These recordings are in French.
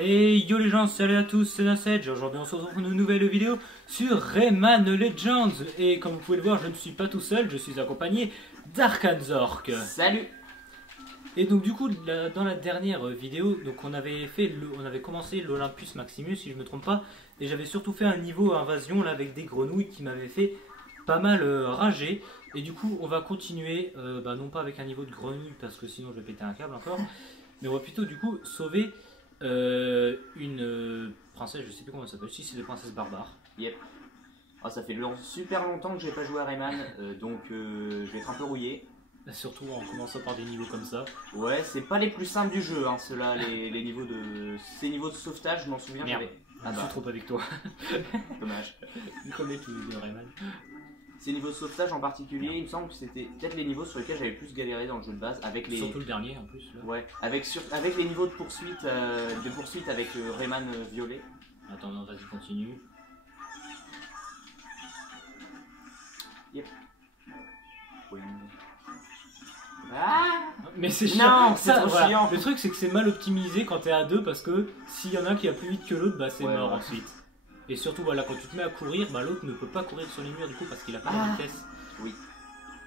Et yo les gens, salut à tous, c'est Nassedge. Aujourd'hui on se retrouve pour une nouvelle vidéo sur Rayman Legends. Et comme vous pouvez le voir, je ne suis pas tout seul, je suis accompagné d'Arkanzork. Salut. Et donc du coup, dans la dernière vidéo, donc on avait commencé l'Olympus Maximus si je ne me trompe pas. Et j'avais surtout fait un niveau invasion là avec des grenouilles qui m'avaient fait pas mal rager. Et du coup on va continuer, non pas avec un niveau de grenouille parce que sinon je vais péter un câble encore. Mais on va plutôt du coup sauver une princesse, je sais plus comment elle s'appelle, si c'est des princesses barbares. Yep. Oh, ça fait super longtemps que j'ai pas joué à Rayman, donc je vais être un peu rouillé. Surtout en commençant par des niveaux comme ça. Ouais, c'est pas les plus simples du jeu, hein, ceux-là, les niveaux de... Ces niveaux de sauvetage, je m'en souviens. Merde, ah je suis trop avec toi. Dommage. Comme les de Rayman. Ces niveaux de sauvetage en particulier, il me semble que c'était peut-être les niveaux sur lesquels j'avais plus galéré dans le jeu de base. Avec les... Surtout le dernier en plus. Là. Ouais, avec les niveaux de poursuite avec Rayman violet. Attends, non, vas-y, continue. Yep. Oui. Ah, mais c'est chiant. Non, c'est trop chiant. Le truc c'est que c'est mal optimisé quand t'es à deux parce que s'il y en a un qui va plus vite que l'autre, bah c'est mort ensuite. Et surtout voilà, quand tu te mets à courir, bah l'autre ne peut pas courir sur les murs du coup parce qu'il a pas la vitesse. Oui.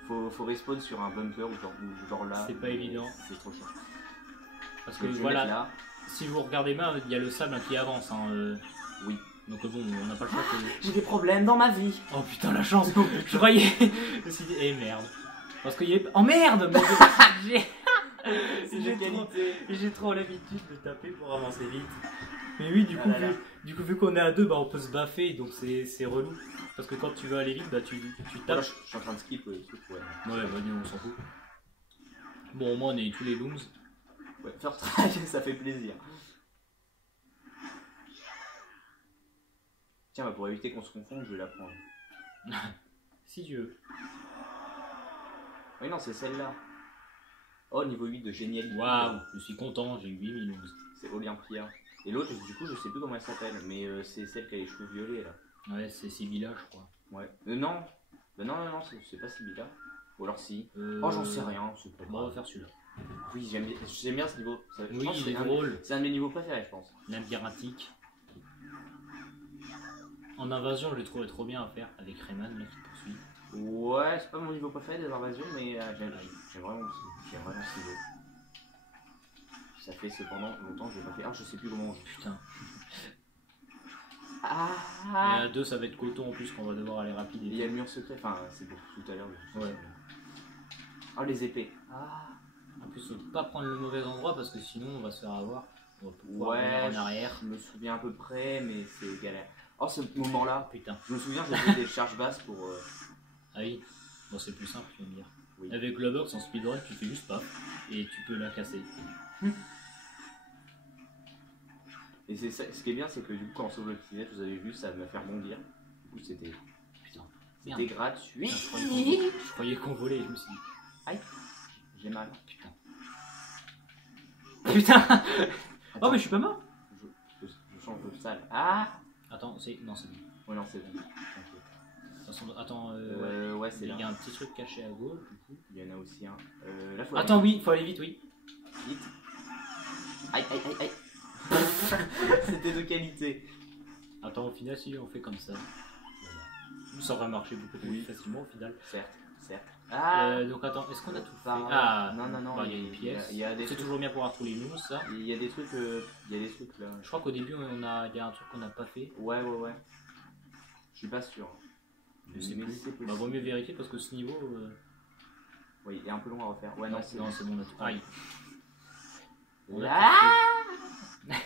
Faut respawn sur un bumper ou genre là. C'est pas évident. C'est trop chiant. Parce que voilà, si vous regardez bien, il y a le sable qui avance. Oui. Donc bon, on n'a pas le choix que... J'ai des problèmes dans ma vie. Oh putain la chance. Je croyais. Je me suis dit, eh merde. Parce qu'il y avait... Oh merde. J'ai trop l'habitude de taper pour avancer vite. Mais oui, du coup, vu qu'on est à deux, bah on peut se baffer, donc c'est relou. Parce que quand tu veux aller vite, bah tu tapes. Voilà, je suis en train de skip les trucs, ouais. Ouais, bah on s'en fout. Bon, au moins on est tous les looms. Ouais, first try, ça fait plaisir. Tiens, bah pour éviter qu'on se confonde, je vais la prendre. Si tu veux. Oui, non, c'est celle-là. Oh, niveau 8 de génialité. Waouh, je suis content, j'ai eu 8000 looms. C'est Olympia. Et l'autre, du coup, je sais plus comment elle s'appelle, mais c'est celle qui a les cheveux violets là. Ouais, c'est Sibilla, je crois. Ouais. Non. Bah non, c'est pas Sibilla. Ou alors si. Oh, j'en sais rien. Bon, on va faire celui-là. Oui, j'aime bien ce niveau. Oui, il est drôle. C'est un de mes niveaux préférés, je pense. Labyrinthique. En invasion, je l'ai trouvé trop bien à faire avec Rayman là qui poursuit. Ouais, c'est pas mon niveau préféré des invasions, mais j'aime vraiment ce niveau. Ça fait cependant longtemps que je l'ai pas fait. Ah, je sais plus comment on joue. Putain. Ah. Et à deux, ça va être coton en plus qu'on va devoir aller rapide. Il y a le mur secret, enfin, c'est pour tout à l'heure. Ouais. Oh, les épées. Ah. En plus, faut pas prendre le mauvais endroit parce que sinon on va se faire avoir. On va pouvoir revenir en arrière. Je me souviens à peu près, mais c'est galère. Oh, ce moment-là, putain. Je me souviens, j'ai fait des charges basses pour. Ah oui, bon, c'est plus simple, tu vas me dire. Oui. Avec le box en speedrun, tu fais juste pas et tu peux la casser. Et c'est ça, ce qui est bien, c'est que du coup, quand on sauve le petit, vous avez vu, ça m'a fait rebondir. Du coup, c'était. Putain. C'était gratuit. Je croyais qu'on volait, je me suis dit. Aïe, j'ai mal. Putain. Attends, oh, mais je suis pas mort. Je change de salle. Ah. Attends, c'est. Non, c'est bon. Ouais, non, c'est bon. Attends, ouais, c'est là. Il y a un petit truc caché à gauche, du coup. Il y en a aussi un. Là, attends, oui, faut aller vite, oui. Vite. Aïe. C'était de qualité. Attends, au final, si on fait comme ça. Voilà. Ça aurait marché beaucoup plus facilement au final. Certes. Ah. Donc attends, est-ce qu'on a tout fait? Ah non. Bah, il y a une pièce. C'est toujours bien pour avoir tous les noms, ça. Il y a des trucs là. Je crois qu'au début, il y a un truc qu'on n'a pas fait. Ouais. Je suis pas sûr. Je sais plus. Bah, vaut mieux vérifier parce que ce niveau. Oui, il est un peu long à refaire. Ouais, non, c'est bon. Aïe.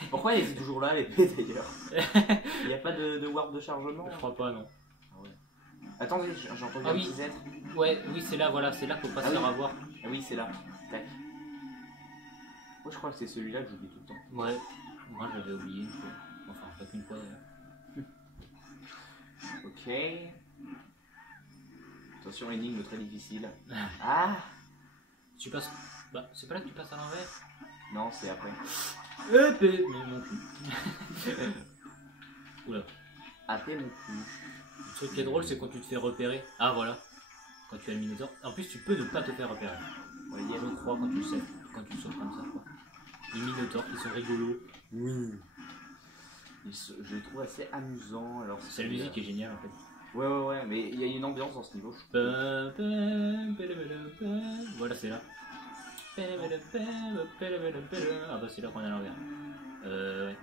Pourquoi elle est toujours là, l'épée d'ailleurs? Il n'y a pas de warp de chargement? Je crois pas, non. Ah ouais. Attendez, j'ai entendu un petit Z. Ouais, oui, c'est là, voilà, c'est là qu'il faut pas se faire avoir. Ah oui, c'est là. Tac. Moi, je crois que c'est celui-là que j'oublie tout le temps. Ouais, moi j'avais oublié une fois. Enfin, pas qu'une fois d'ailleurs. Ok. Attention, énigme très difficile. Ah. Tu passes. Bah, c'est pas là que tu passes à l'envers? Non, c'est après. Mais mon cul. Oula. Appelez mon cul. Le truc qui est drôle, c'est quand tu te fais repérer. Ah voilà. Quand tu as le Minotaur. En plus, tu peux ne pas te faire repérer. Ouais, je crois quand tu le sais. Quand tu sautes comme ça, quoi. Les Minotaurs qui sont rigolos. Oui. je le trouve assez amusant. Alors, C'est la musique qui est géniale en fait. Ouais, mais il y a une ambiance dans ce niveau. Voilà, c'est là. Ah bah c'est là qu'on est à l'envers. Ouais.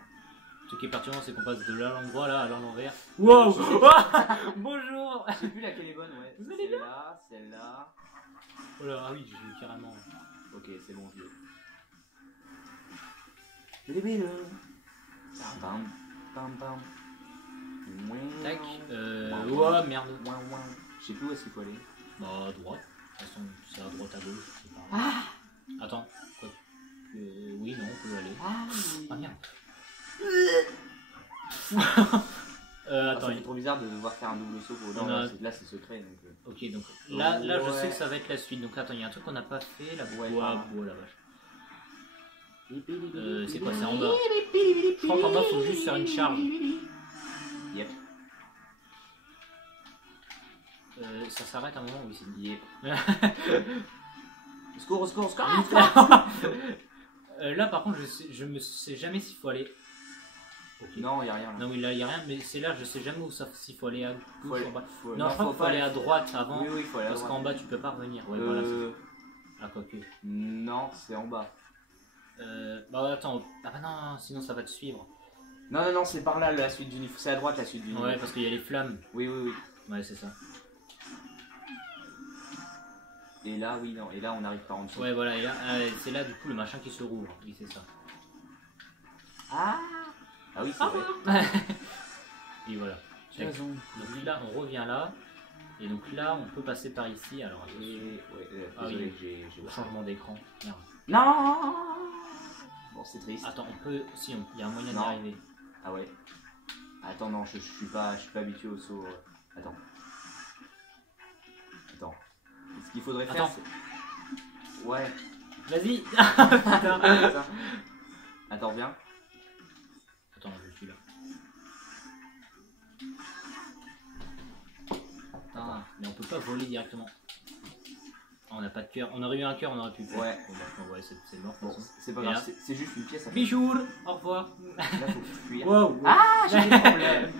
Ce qui est perturbant, c'est qu'on passe de là à l'endroit là à l'envers. Wow. Bonjour. Je sais plus laquelle est bonne, ouais. Vous allez Celle-là, celle-là. Oh là, ah oui, j'ai eu carrément. Ok, c'est bon, je l'ai. Pam, pam, pam. Tac. Ouah, merde. Je sais plus où est-ce qu'il faut aller. Bah, à droite. De toute façon, c'est à droite, à gauche. C'est pas... Attends. Quoi oui, non, on peut y aller. Ah merde. Attends, ça fait trop bizarre de devoir faire un double saut. Non, là c'est secret. Donc, ok, donc là je sais que ça va être la suite. Donc attends, il y a un truc qu'on n'a pas fait. La la vache. C'est quoi? C'est en bas. Je crois qu'en bas, faut juste faire une charge. Yep. Ça s'arrête à un moment, oui, c'est yep. Au secours. Là, par contre, je me sais jamais s'il faut aller. Okay. Non, il n'y a rien. Là. Non, oui, là, il n'y a rien, mais c'est là, je sais jamais où s'il faut aller à gauche ou en bas. Non, je crois qu'il faut aller à droite avant. Oui, il faut aller à droite. Parce qu'en bas, tu peux pas revenir. Ouais, voilà, ah, quoi que. Non, c'est en bas. Bah, attends. Ah, bah non, sinon ça va te suivre. Non, c'est par là la suite du niveau. C'est à droite la suite du niveau. Ouais, parce qu'il y a les flammes. Oui. Ouais, c'est ça. Et là, oui, non. Et là, on arrive par en dessous. Ouais, voilà. Et là, c'est là, du coup, le machin qui se rouvre. Oui, c'est ça. Ah oui, c'est vrai. Et voilà. Donc là, on revient là. Et donc là, on peut passer par ici. Alors, désolé, j'ai le changement d'écran. Merde. Non. Bon, c'est triste. Attends, on peut. Si, il y a un moyen d'y arriver. Ah ouais. Attends, non, je suis pas habitué au saut. Attends. Ce qu'il faudrait faire, c'est... Ouais. Vas-y. Attends, viens. Attends, je suis là. Ah, mais on peut pas voler directement. Ah, on n'a pas de cœur. On aurait eu un cœur, on aurait pu. Ouais. Bon, ouais, c'est mort. Bon, c'est pas grave, c'est juste une pièce. Bijour. Au revoir. Là, faut fuir. Wow. Ah, j'ai des problèmes.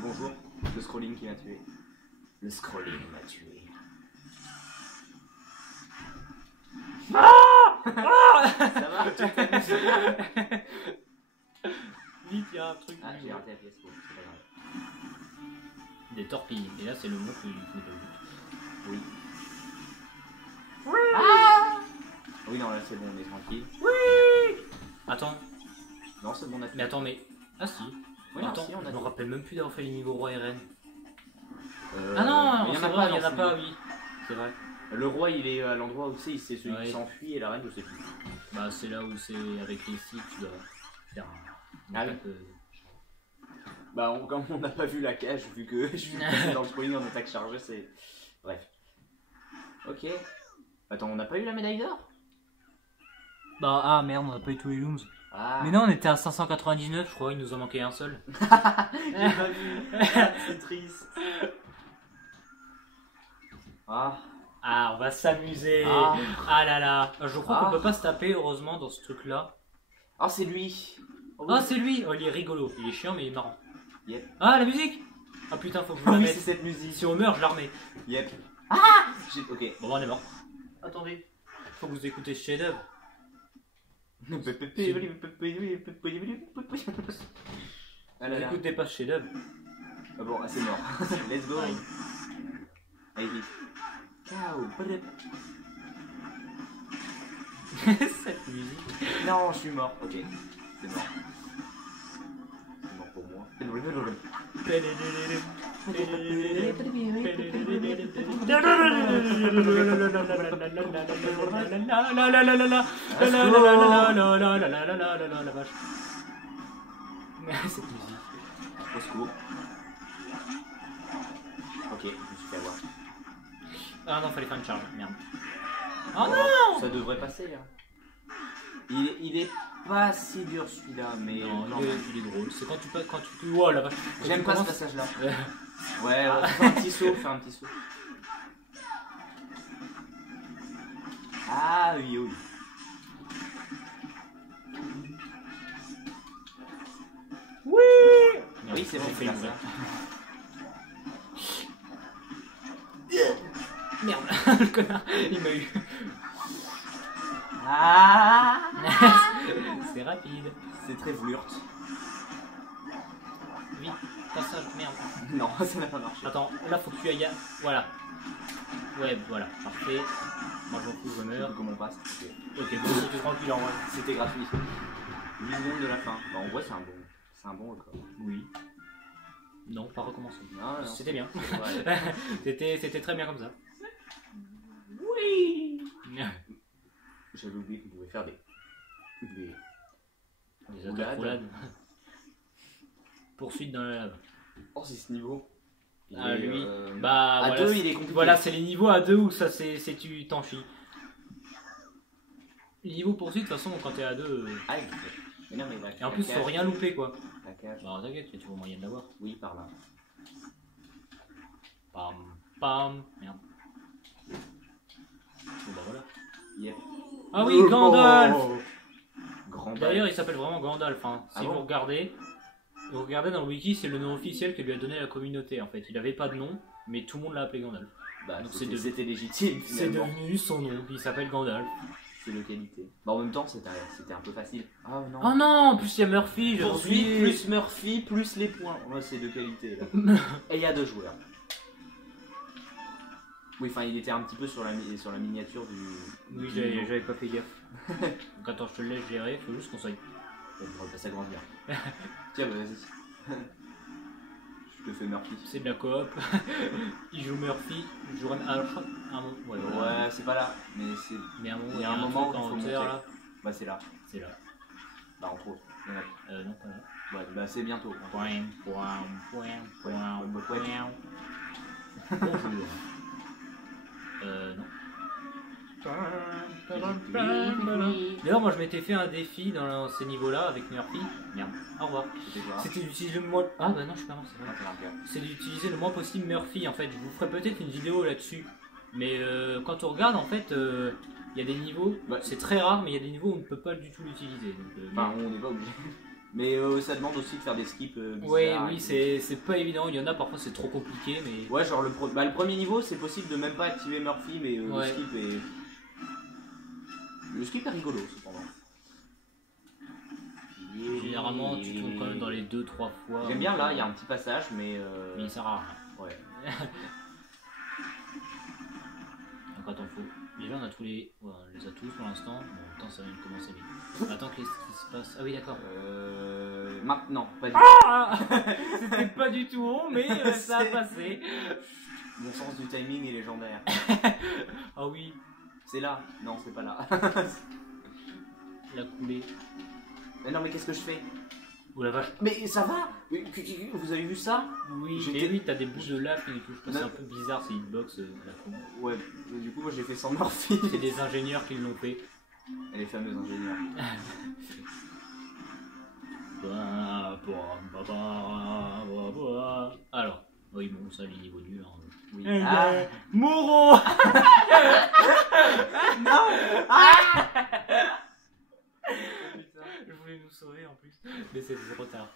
Bonjour. Le scrolling qui m'a tué. Le scrolling m'a tué. Ça va, tu t'amuses. Vite, il y a un truc. Ah, j'ai raté la pièce, c'est pas grave. Des torpilles. Et là, c'est le mot que il faut le Oui. Ah oui, non, là c'est bon, on est tranquille. Oui. Attends. Non, c'est bon, on a fait. Mais attends, mais. Ah si. Oui, attends, si, je me rappelle même plus d'avoir fait les niveaux roi et reine. Ah non, il y en a pas, oui. C'est vrai. Le roi, il est à l'endroit où c'est celui qui s'enfuit et la reine, je sais plus. Bah, c'est là où c'est avec les cibles, tu dois faire un. Ah oui. Bah, comme on n'a pas vu la cage, vu que je suis passé dans le scrolling en attaque chargée, c'est. Bref. Ok. Attends, on n'a pas eu la médaille d'or? Bah, ah merde, on n'a pas eu tous les looms. Ah. Mais non, on était à 599, je crois, il nous en manquait un seul. J'ai pas vu. C'est triste. Ah, on va s'amuser. Ah là là. Je crois qu'on peut pas se taper, heureusement, dans ce truc-là. Ah, c'est lui. Ah, c'est lui. Oh, il est rigolo. Il est chiant, mais il est marrant. Yep. Ah, la musique. Ah putain, faut que je la mette. C'est cette musique. Si on meurt, je la remets. Yep. Ok. Bon, on est mort. Attendez. Faut que vous écoutez ce chef-d'œuvre. Vous écoutez pas ce chef-d'œuvre. Ah bon, c'est mort. Let's go. Allez, vite. Ciao. Cette musique. Non, je suis mort. Ok, c'est mort. C'est mort pour moi. Cette musique. Au secours. Ok, je me suis fait avoir. Ah non, fallait faire une charge, merde. Oh non! Ça devrait passer. Hein. Il est pas si dur celui-là, mais. Non, il est drôle. C'est quand tu. Oh la vache. J'aime pas ce passage-là. Ouais, fais un petit saut, Ah oui, oui. oui, c'est vrai, j'ai c'est failli ça. Merde, le connard, il m'a eu. Ah. C'est rapide. C'est très vlurt. Vite, passage, merde. Non, ça n'a pas marché. Attends, là faut que tu ailles. Voilà. Ouais, voilà, parfait. Moi je m'en fous, je meurs. Comment on passe? Ok, bon, c'était tranquille en vrai. C'était gratuit. 8 secondes de la fin. Bah, en vrai, c'est un bon record. Oui. Non, pas recommencer. Non. C'était bien. Ouais. C'était très bien comme ça. Oui. J'avais oublié qu'on pouvait faire des attaques roulades. Poursuite dans la lave. Oh, c'est ce niveau. Ah, lui. Bah, à voilà, 2, il est compliqué. Voilà, c'est les niveaux à 2 où ça c'est tu t'en chies. Les niveaux poursuite, de toute façon, quand t'es à 2. Ah, mais non, mais bah, Et en plus, faut rien louper quoi. La cage. Alors t'inquiète, tu trouves moyen de l'avoir. Oui, par là. Pam, pam. Merde. Bon bah voilà. Yep. Ah oui, Gandalf. Grand D'ailleurs, il s'appelle vraiment Gandalf. Hein. Si Ah bon vous regardez dans le wiki, c'est le nom officiel que lui a donné la communauté. En fait, il avait pas de nom, mais tout le monde l'a appelé Gandalf. Bah, donc c'était légitime. C'est finalement. devenu son nom. Il s'appelle Gandalf. C'est localité. Bah, en même temps, c'était un peu facile. Ah non. Oh non, en plus il y a Murphy. j'ai Poursuite oublié. plus Murphy plus les points. Ouais, c'est de qualité là. Et il y a 2 joueurs. Oui, enfin, il était un petit peu sur la miniature du. Oui, j'avais pas fait gaffe. Donc attends, je te le laisse gérer. Faut juste qu'on s'aille. On va pas s'agrandir. Tiens, bah vas-y. Je te fais Murphy. C'est de la coop. Il joue Murphy. Je jouerai. Alors, je crois. Un moment. Ouais, voilà. Ouais, c'est pas là. Mais c'est. Mais à un moment, Il y a un moment truc où il en faut hauteur monter. là. Bah, c'est là. C'est là. Bah, entre autres. Non, pas là. Ouais, bah, c'est bientôt. Point, point, point, point, point. Bonjour. Non. D'ailleurs, moi je m'étais fait un défi dans ces niveaux-là avec Murphy. Merde, au revoir. C'était d'utiliser le moins. Ah bah non, je suis pas mort, c'est vrai. C'est d'utiliser le moins possible Murphy en fait. Je vous ferai peut-être une vidéo là-dessus. Mais quand on regarde, en fait, il y a des niveaux, Ouais. c'est très rare, mais il y a des niveaux où on ne peut pas du tout l'utiliser. Enfin, on n'est pas obligé. Mais ça demande aussi de faire des skips ouais, bizarres. oui, c'est pas évident. Il y en a parfois, c'est trop compliqué, mais. Ouais, genre le premier niveau, c'est possible de même pas activer Murphy, mais Ouais. le skip est rigolo cependant. Généralement, tu tournes quand même dans les 2-3 fois. J'aime bien là, il y a un petit passage, mais. Mais il sert à rien. Ouais. Donc attends, faut. Déjà, on a tous les. Ouais, on les a tous pour l'instant. Bon, en même temps, ça vient de commencer vite. Attends, qu'est-ce qui se passe? Ah oui, d'accord. Maintenant, pas du Ah c'était pas du tout rond, mais ça a passé. Mon sens du timing est légendaire. Ah oui, C'est là. Non, c'est pas là. la coulée. Mais non, mais qu'est-ce que je fais? Oh la vache. Mais ça va? Vous avez vu ça? Oui, J'étais- et oui, t'as des bouts de lave qui ne touchent pas. C'est Non. un peu bizarre, c'est hitbox la con. Ouais, du coup, moi j'ai fait sans Murphy. C'est des ingénieurs qui l'ont fait. Les fameux ingénieurs. Alors, oui, bon, ça, les niveaux nuls. Hein. Oui. Ah. Moreau. Non! Ah! Je voulais nous sauver en plus, mais c'est trop tard.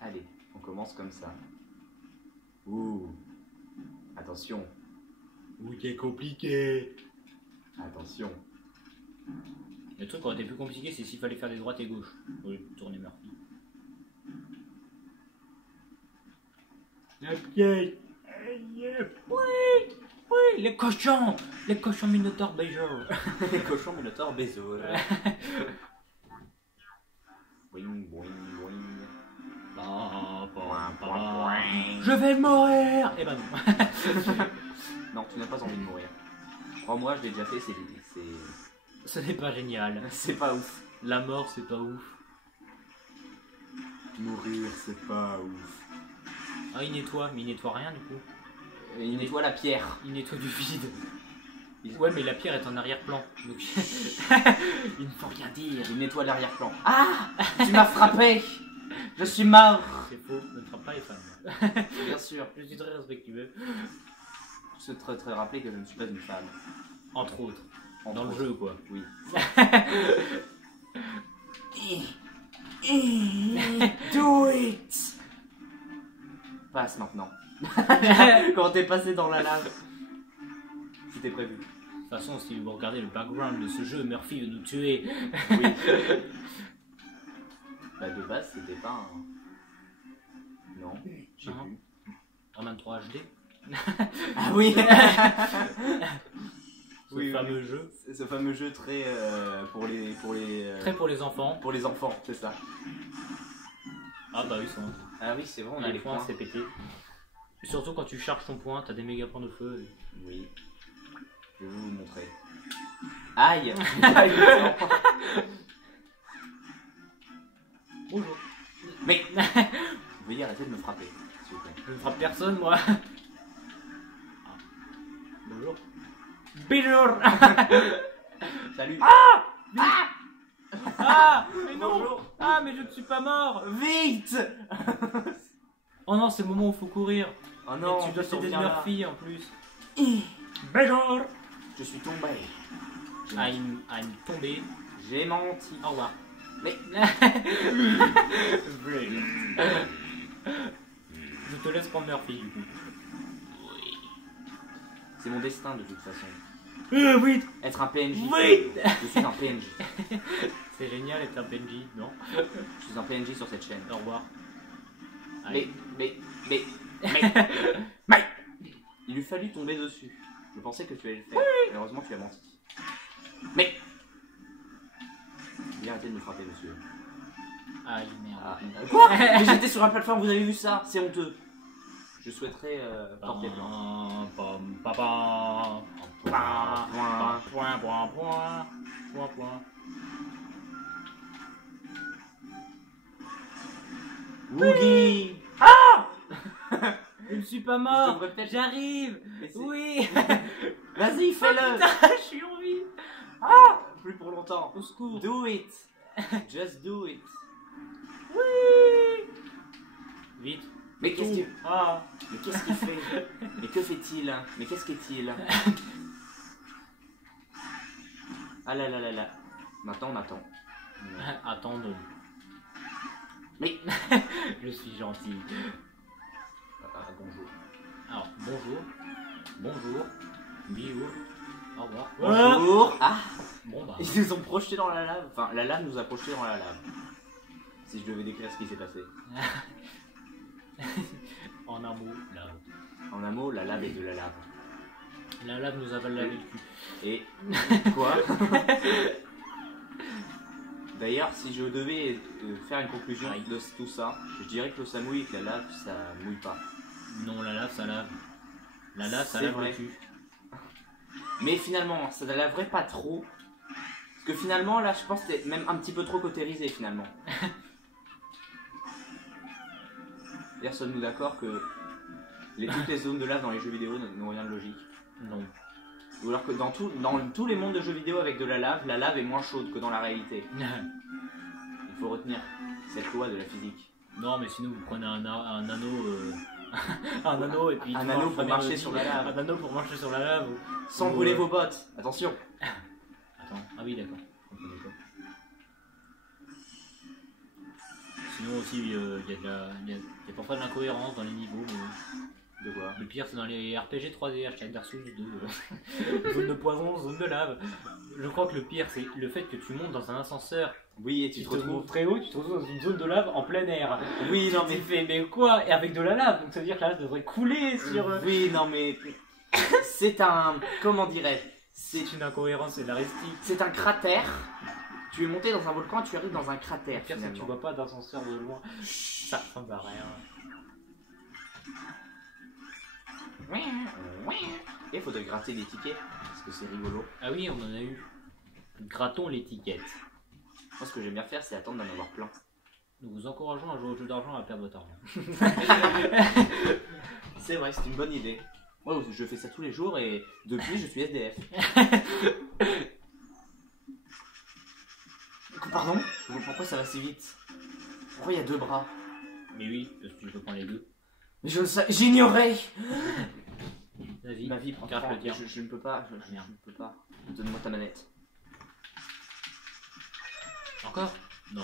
Allez, on commence comme ça. Ouh. Attention, Oui, c'est compliqué. attention. Le truc qui aurait été plus compliqué, c'est s'il fallait faire des droites et gauches au lieu de tourner Murphy. La pièce. Oui, oui, les cochons Minotaur Beijor. Les cochons Minotaur Bézor. Boing, boing, boing. Je vais mourir. Eh ben non. Non, tu n'as pas envie de mourir. Crois-moi, je l'ai déjà fait, Ce n'est pas génial. c'est pas ouf. La mort, c'est pas ouf. Mourir, c'est pas ouf. Ah, il nettoie, mais il nettoie rien du coup. Il nettoie la pierre. Il nettoie du vide. Ouais, mais la pierre est en arrière-plan. Donc il ne faut rien dire. Il nettoie l'arrière-plan. Ah! Tu m'as frappé! Je suis mort! C'est faux, ne frappe pas les femmes. Bien sûr. Je suis très respectueux. Je te rappeler que je ne suis pas une femme. Entre autres. Dans le jeu, quoi. Oui. Do it. Passe maintenant. Quand t'es passé dans la lave. C'était prévu. De toute façon, si vous regardez le background de ce jeu, Murphy veut nous tuer. Oui. Bah de base, c'était pas un... Non, je sais Non. plus. Rayman 3 HD. Ah oui. Ce fameux jeu. C'est ce fameux jeu très pour les Très pour les enfants. pour les enfants, c'est ça. Ah bah oui, ça. Ah oui, c'est vrai, on On a les points, points. c'est pété. Et surtout quand tu charges ton point, t'as des méga points de feu. Oui. Je vais vous montrer. Aïe. Aïe, le sang. Bonjour. Mais veuillez arrêter de me frapper, s'il vous plaît. Je ne frappe personne, moi. Ah. Bonjour. Bonjour. Salut. Ah, mais non. Bonjour. Ah, mais je ne suis pas mort. Vite. Oh non, c'est le moment où il faut courir. Oh Et non, tu dois on t'aider de revient là. Murphy en plus. Bonjour. Je suis tombé. I'm tombé. J'ai menti. Au revoir. Mais Je te laisse prendre Murphy du coup. c'est mon destin de toute façon. Oui. Être un PNJ. Oui. Je suis un PNJ. C'est génial d'être un PNJ, non? Je suis un PNJ sur cette chaîne. Au revoir. Mais, Allez. mais. Il lui fallut tomber dessus. Je pensais que tu allais le faire. Malheureusement, tu as menti. Mais. Bien arrêtez de me frapper, monsieur. Aïe, merde. Ah. Quoi? Mais j'étais sur la plateforme, vous avez vu ça? C'est honteux. Je souhaiterais porter blanc. Papa. Point. Woogie. Je ne suis pas Je mort. devrais peut-être- J'arrive. Mais c'est- Oui. Vas-y, fais-le. Je suis en vie. Plus pour longtemps. Au secours. Do it. Just do it. Oui. Vite. Mais qu'est-ce qu'il Ah. Mais qu'est-ce qu'il fait? Mais que fait-il? Mais qu'est-ce qu'est-il? Ah là là là là. Maintenant on attend. Attendons. Mais Je suis gentil. bonjour. Alors, bonjour. Bonjour. Bisous. Au revoir. Bonjour. Ah, Bon bah. ils nous ont projetés dans la lave. Enfin, la lave nous a projetés dans la lave. Si je devais décrire ce qui s'est passé. En un mot, là. En un mot, la lave est de la lave. La lave nous avale lavé le cul. Et quoi? D'ailleurs, si je devais faire une conclusion de tout ça, je dirais que ça mouille et que la lave, ça mouille pas. Non, la lave, ça lave. La lave, ça C'est lave vrai. le cul. Mais finalement, ça ne laverait pas trop. Parce que finalement, là, je pense que t'es même un petit peu trop cautérisé, finalement. D'ailleurs, sommes-nous d'accord que toutes les zones de lave dans les jeux vidéo n'ont rien de logique? Non. Ou alors que dans tous les mondes de jeux vidéo avec de la lave est moins chaude que dans la réalité. Il faut retenir cette loi de la physique. Non, mais sinon, vous prenez un anneau. Un anneau et puis. Un anneau pour marcher sur la lave. Un anneau pour marcher sur la lave. Sans brûler vos bottes, attention. Attends, ah oui, d'accord. Je comprenais pas. Sinon aussi, il y a parfois de l'incohérence dans les niveaux. Mais De quoi? le pire, c'est dans les RPG 3D, hashtag Dark Souls 2. Zone de poison, zone de lave. Je crois que le pire, c'est le fait que tu montes dans un ascenseur. Oui, et tu Tu te te retrouves. retrouves très haut, tu te retrouves dans une zone de lave en plein air. Oui, non Tu mais. fais, mais quoi? Et avec de la lave, donc ça veut dire que la lave devrait couler sur. Oui, non mais. C'est un. Comment dirais-je? C'est une incohérence scénaristique. C'est un cratère. Tu es monté dans un volcan, tu arrives dans un cratère. Le pire, c'est que tu Finalement. vois pas d'ascenseur de loin. Ça ressemble à rien. Et il faudrait gratter les tickets parce que c'est rigolo. Ah oui, on en a eu. Grattons l'étiquette. Moi, ce que j'aime bien faire, c'est attendre d'en avoir plein. Nous vous encourageons à jouer au jeu d'argent à perdre votre argent. C'est vrai, c'est une bonne idée. Moi, je fais ça tous les jours et depuis, je suis SDF. Pardon? Pourquoi ça va si vite? Pourquoi il y a deux bras? Mais oui, parce que je peux prendre les deux. Mais je ne sais, j'ignorais. Vas-y, Ma vie, carte le tien. je ne peux pas. Je Merde. ne peux pas. Donne-moi ta manette. Encore? Non.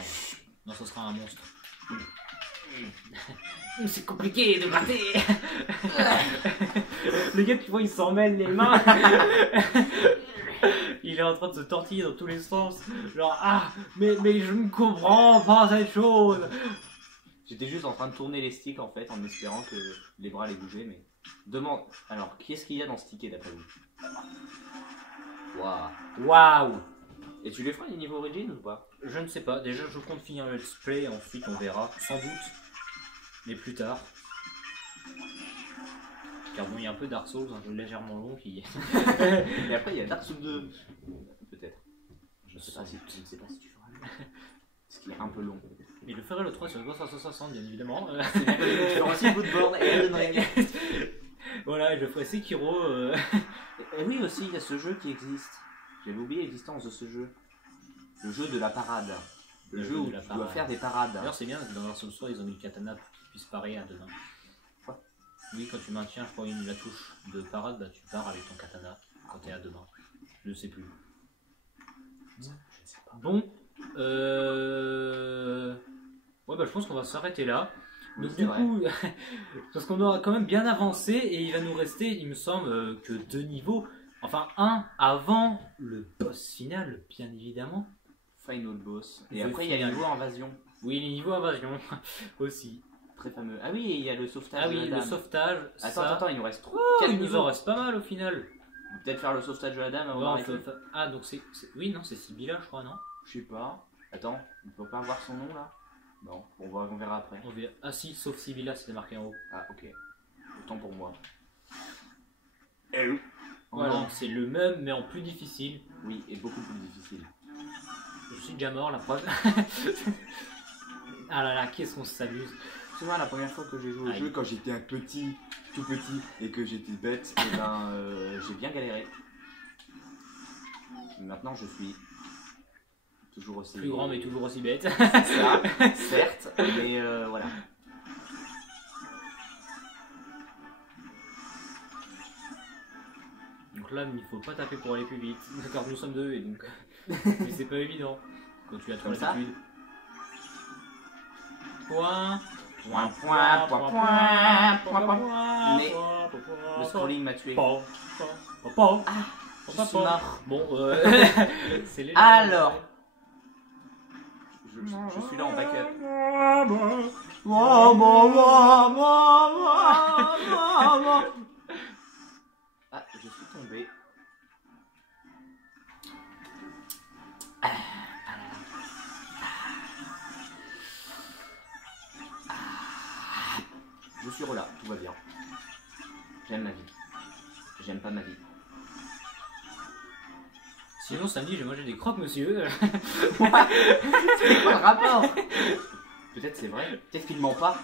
Non, ce sera un monstre. C'est compliqué de gratter. Le gars, tu vois, il s'en mêle les mains. Il est en train de se tortiller dans tous les sens. Genre, ah, mais je ne comprends pas cette chose. J'étais juste en train de tourner les sticks en fait, en espérant que les bras allaient bouger, mais... Demande... Alors, qu'est-ce qu'il y a dans ce ticket d'après vous? Waouh. Waouh. Et tu les feras les niveaux origin ou pas? Je ne sais pas. Déjà, je compte finir le let's play. Ensuite, on verra. Sans doute. Mais plus tard. Car bon, il y a un peu Dark Souls, un jeu légèrement long qui... Et après, il y a Dark Souls 2. Peut-être. Je ne sais pas si tu feras. Parce qu'il est un peu long. Mais le ferai le 3 sur Xbox 360, bien évidemment. Tu feras aussi Bloodborne et Elden Ring. Voilà, je ferai Sekiro. Et oui, aussi, il y a ce jeu qui existe. J'avais oublié l'existence de ce jeu. Le jeu de la parade. Le jeu où tu dois faire des parades. D'ailleurs, c'est bien que dans Dark Souls 3, ils ont mis le katana pour qu'il puisse parer à deux mains. Quoi? Oui, quand tu maintiens, je crois, la touche de parade, bah, tu pars avec ton katana quand tu es à deux mains. Je ne sais plus. Je ne sais pas. Bon, ouais, bah, je pense qu'on va s'arrêter là. Donc, Oui, du vrai. coup, parce qu'on aura quand même bien avancé et il va nous rester, il me semble, que 2 niveaux. Enfin, un avant le boss final, bien évidemment. Final boss. Et The après, il y a les final. niveaux invasion. Oui, les niveaux invasion aussi. Très fameux. Ah oui, et il y a le sauvetage. Ah de oui, la le dame. sauvetage. Attends, il nous reste 3. Oh, il nous en reste pas mal au final. On peut peut-être faire le sauvetage de la dame avant Ouais, d'arrêter. Ah, donc c'est. Oui, non, c'est Sibylla, je crois, non? Je sais pas. Attends, on peut pas voir son nom là? Non, on verra après. Ah si, sauf Sibylla, c'était marqué en haut. Ah, ok. Autant pour moi. Voilà, c'est le même, mais en plus difficile. Oui, et beaucoup plus difficile. Je suis déjà mort, la preuve. Ah là là, qu'est-ce qu'on s'amuse. C'est moi la première fois que j'ai joué au Aïe. jeu quand j'étais tout petit et que j'étais bête, et ben j'ai bien galéré. Maintenant je suis toujours aussi Plus grand, mais toujours aussi bête. ça, certes, mais voilà. Donc là, il faut pas taper pour aller plus vite. Car nous sommes deux, et donc. Mais c'est pas évident. Quand tu as trop Comme ça. l'habitude. Point. Point. Mais le scrolling m'a tué. Je suis mort. Bon, c'est léger. Alors, je suis là en backup. Ah, je suis tombé. Je suis là, tout va bien. J'aime ma vie. J'aime pas ma vie. Sinon, samedi, j'ai mangé des croques, monsieur. C'est quoi le rapport? Peut-être c'est vrai, peut-être qu'il ment pas.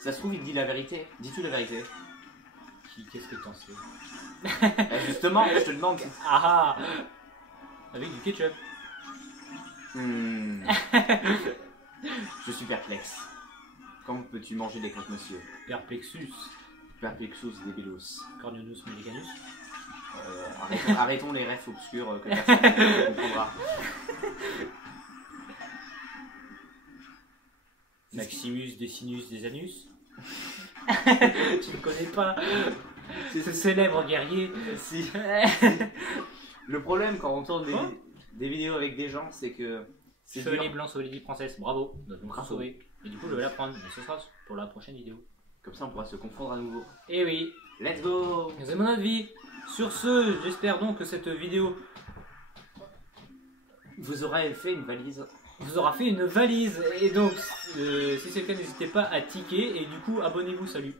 Ça se trouve, il dit la vérité. Dis-tu la vérité? Qu'est-ce que t'en sais? Bah, justement, je te demande. Ah ah. Avec du ketchup. Je suis perplexe. Comment peux-tu manger des croques, monsieur? Perplexus. Perplexus débilos. Cornelius Mexicanus. Arrêtons les refs obscurs que personne ne comprendra. Maximus Decimus des Anus. Tu ne connais pas ce célèbre guerrier? Si. Le problème quand on tourne Quoi des vidéos avec des gens, c'est que c'est Chevalier dur. blanc, sauvé princesse, bravo, nous avons Bravo. sauvé. Et du coup, je vais l'apprendre, mais ce sera pour la prochaine vidéo. Comme ça, on pourra se confondre à nouveau. Et oui, Let's go! c'est mon avis. Sur ce, j'espère donc que cette vidéo Vous aurez fait une valise. vous aura fait une valise. Et donc, si c'est le cas, n'hésitez pas à ticker. Et du coup, abonnez-vous, salut.